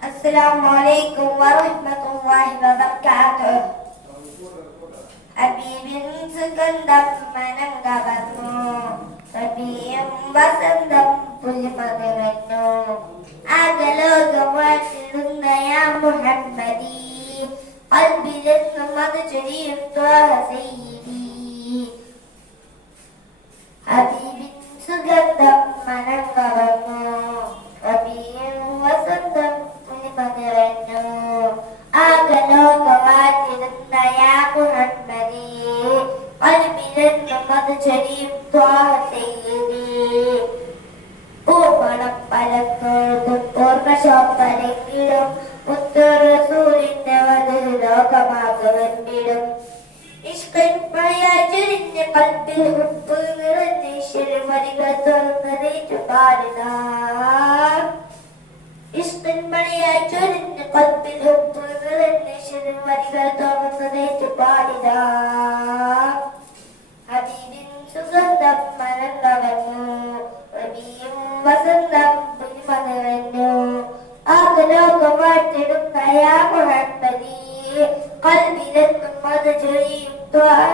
Assalamualaikum warahmatullahi wabarakatuh. ഹബീബിൻ സുഗന്ധം മനങ്കവർന്നു റബീഉം വസന്തം പുൽമതിറന്നു ആകലോകം വാഴ്ത്തിടുന്ന യാ മുഹമ്മദി ഖൽബിലെന്നും അത് ചൊരിയും ത്വാഹ സയ്യിദി. ഹബീബിൻ സുഗന്ധം മനങ്കവർന്നു റബീഉം വസന്തം പുൽമതിറന്നു ആകലോകം വാഴ്ത്തിടുന്ന യാ മുഹമ്മദി ഖൽബിലെന്നും അത് ചൊരിയും ത്വാഹ സയ്യിദി. പൂമണം പലപ്പോഴും ഓർമ്മശോപ്പരെങ്കിലും മുത്തുറസൂലിന്റെ വധു ലോകമാകവന്നിടും. ഇഷ്കിൻ മഴയായി ചൊരിഞ്ഞ കൽബിൽ ഉപ്പ് നിറഞ്ഞ ഈശ്വരമണികൾ തുറന്നതേറ്റു പാടിനാം. ഇഷ്കിൻ മഴയായി ചൊരിഞ്ഞ കൽബിൽ ഉപ്പ് നിറഞ്ഞ ഈശ്വരമണികൾ തുറന്നതേറ്റു പാടിനാം. ഹബീബിൻ സുഗന്ധം മനങ്കവർന്നു റബീഉം വസന്തം പുൽമതിറന്നു ആകലോകം വാഴ്ത്തിടുന്ന യാ മുഹമ്മദി ഖൽബിലെന്നും അത് ചൊരിയും ത്വാഹ